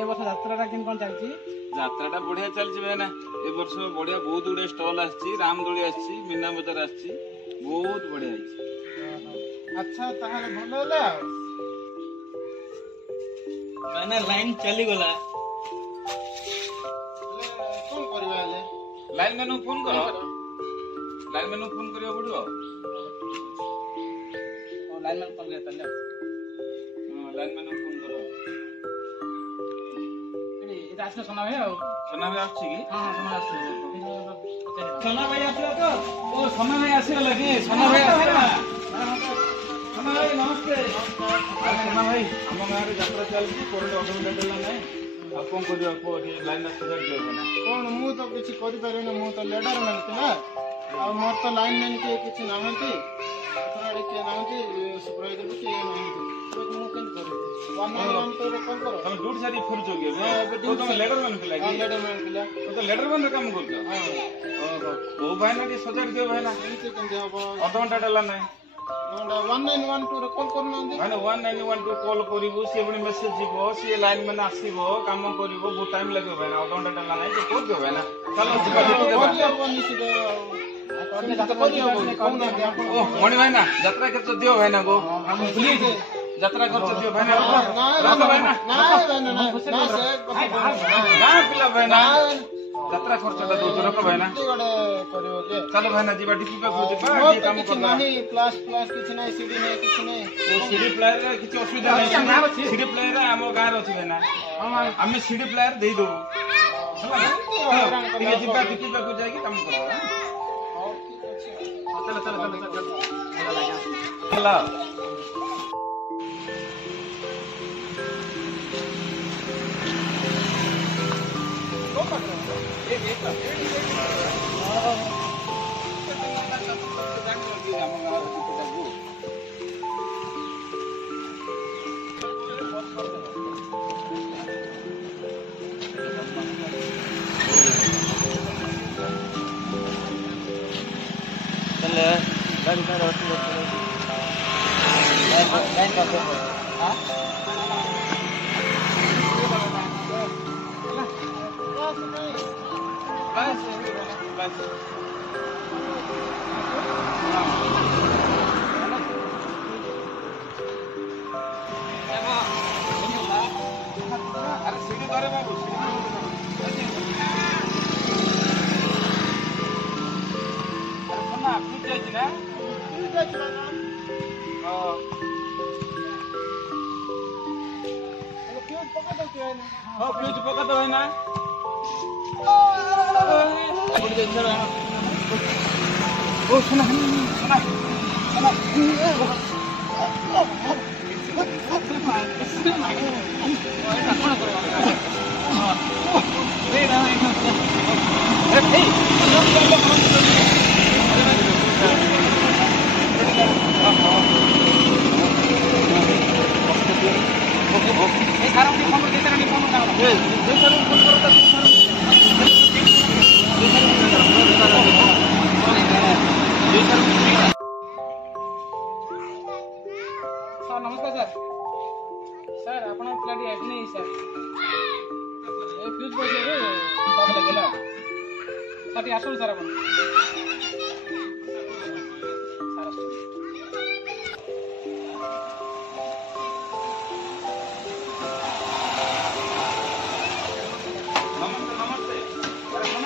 ए वर्ष यात्राटा किन कोन चलची यात्राटा बढ़िया चलची भाईना ए वर्ष बढ़िया बहुत गुडे स्टॉल आछि रामदोली आछि मीना बजार आछि बहुत बढ़िया आछि। अच्छा ताहाले भलो होला मैंने लाइन चली गला कोन करबा ले लाइन मेनू फोन करो लाइन मेनू फोन करियो पड़ियो ओ लाइन में फोन करता ले लाइन मेनू फोन करो एडी इटा आछन सोना भाई सोना भाई आछि की हां सोना आछन सोना भाई आसिला तो ओ सोना भाई आसिला कि सोना भाई आसिला सोना भाई नमस्ते सोना भाई हम गारे यात्रा चलची कोरडे ऑटोमेटिक देला नै आ कोन करियो को लाइन ना सजा दियो ना कोन मु तो किछि करि पारेन मु तो लीडर मानते ना आ मोर तो लाइन मैन के किछि नाहंती तोराडे के नाहंती सुपरवाइजर के नाहंती तो मु केन करि वन वन तो कोन करो तुम ड्यूटी सारी फुर जोगे हां बे तो तुम लेडर बन के लागी लीडर मान पिला तो लेडर बन काम करतो हां ओहो ओ भाई ना के सजा दियो भाई ना एंते केन हबो आधा घंटा देला नै 1912 रे कॉल करनांदी माने 1912 कॉल करिवो से बणी मेसेज जीवो से लाइन में आसीबो काम करिवो बहुत टाइम लागो भाई ना आधा घंटा देला नै तो कोद भाई ना चलो जीवा मणि भाई ना यात्रा खर्च दियो भाई ना गो यात्रा खर्च दियो भाई ना रखो भाई ना ना पिला भाई ना यात्रा खर्च दा दो रखो भाई ना चलो भाई ना जीवा डीपी पे खोज पा ये काम करना नहीं प्लस प्लस किछ नहीं सीडी नहीं किछ नहीं ओ सीडी प्लेयर रे किछ असुविधा नहीं सीडी प्लेयर रे हमर गां रे अछि भाई ना हम सीडी प्लेयर दे दो ठीक है जीवा डीपी पे को जाएगी काम करो चलो चलो चलो चलो चलो फ्यूज पका दो है ना ओ सुना सुना सर नमस्कार सर सर आपण प्लाटी आइट नहीं सर ए फ्यूज बजे रे सब लागेला सर आसो सर आपण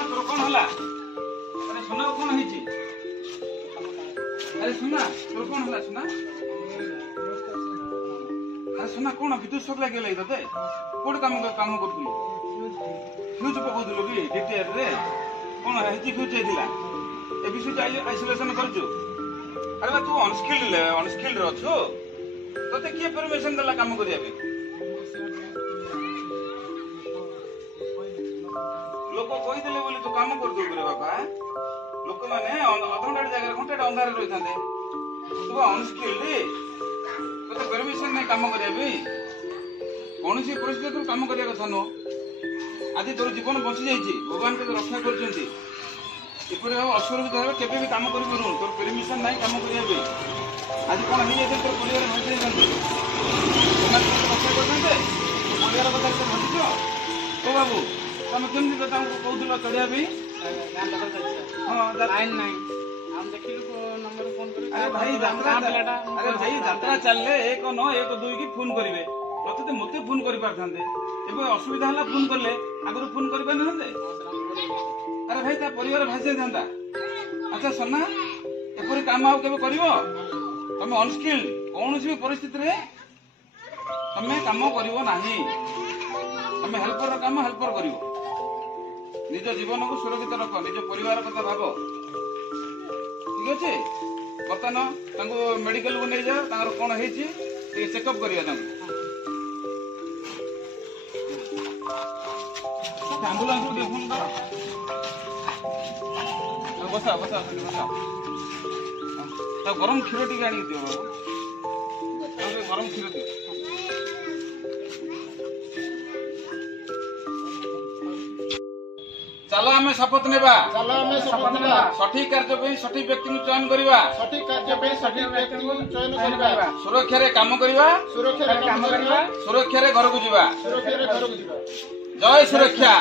तोर कौन होला सुना अरे सुना कौन विद्युत शॉक लगे लई तते कोड काम करथुली फ्यूज पकोदुलो कि डिटेल रे कौन हेती फ्यूज हेतिला ए विषय आइसोलेशन करजो अरे बा तू अनस्किल्ड रे अछो तते के परमिशन देला काम करिया बे लोक कहि देले बोली तू काम कर दो रे बाबा लोक माने अधघंटा जगह घंटा अंधार रही थांदे तू अनस्किल्ड तते परमिशन नहीं काम करिया बे कौन सी परिस्थिति काम करिया कथा नो आज तोर जीवन बची जाइए भगवान के रक्षा करछंती एपरि असुरक्षित भाव केबे भी काम करि परू तोर परमिशन नहीं काम करिया बे आज कोन हिले जे तोर परिवार बची जाइछंती भगवान के रक्षा करछंते परिवार बदल के बची କେମିତି ତ ତାଙ୍କୁ କହୁଥିଲ ଚଢିବା ପାଇଁ? ହଁ ଲାଇନ ନାହିଁ ଆମେ ଦେଖିଲୁ ନମ୍ବର ଫୋନ କରି ଆରେ ଭାଇ ଯାତ୍ରା ଚାଲିଲେ 192 କି ଫୋନ କରିବେ। ପ୍ରଥମେ ମତେ ଫୋନ କରିପାରିଥାନ୍ତେ। ଏବେ ଅସୁବିଧା ହେଲା ଫୋନ କଲେ ଆଗରୁ ଫୋନ କରିପାରିନଥାନ୍ତେ? ଆରେ ଭାଇ ତା ପରିବାର ଭାସି ଯାଇଥାନ୍ତା। ଆଚ୍ଛା ସନା ଏପରି କାମ ଆଉ କେବେ କରିବ? ତମେ ଅନସ୍କିଲ୍ଡ କୌଣସି ବି ପରିସ୍ଥିତିରେ ତମେ କାମ କରିବ ନାହିଁ। ତମେ ହେଲ୍ପର କାମ ହେଲ୍ପର କରିବ। ନିଜ ଜୀବନକୁ ସୁରକ୍ଷିତ ରଖ, ନିଜ ପରିବାର କଥା ଭାବ। ଠିକ ଅଛି? ବର୍ତ୍ତମାନ ତାଙ୍କୁ ମେଡିକାଲକୁ ନେଇଯାଅ, ତାଙ୍କର କଣ ହେଇଛି ଟିକେ ଚେକଅପ୍ କରିବା ତାଙ୍କୁ। ଆମ୍ବୁଲାନ୍ସ ଟିକେ ଫୋନ କର। ବସା ବସା ବସା। ଗରମ କ୍ଷୀର ଟିକେ ଆଣିକି ଦିଅ ବାବୁ। ଗରମ କ୍ଷୀର ଦିଅ। ଚାଲ ଆମେ ଶପଥ ନେବା। ସଠିକ କାର୍ଯ୍ୟ ପାଇଁ ସଠିକ ବ୍ୟକ୍ତିଙ୍କୁ ଚୟନ କରିବା। ସୁରକ୍ଷାରେ କାମ କରିବା। ସୁରକ୍ଷାରେ ଘରକୁ ଯିବା। ଜୟ ସୁରକ୍ଷା।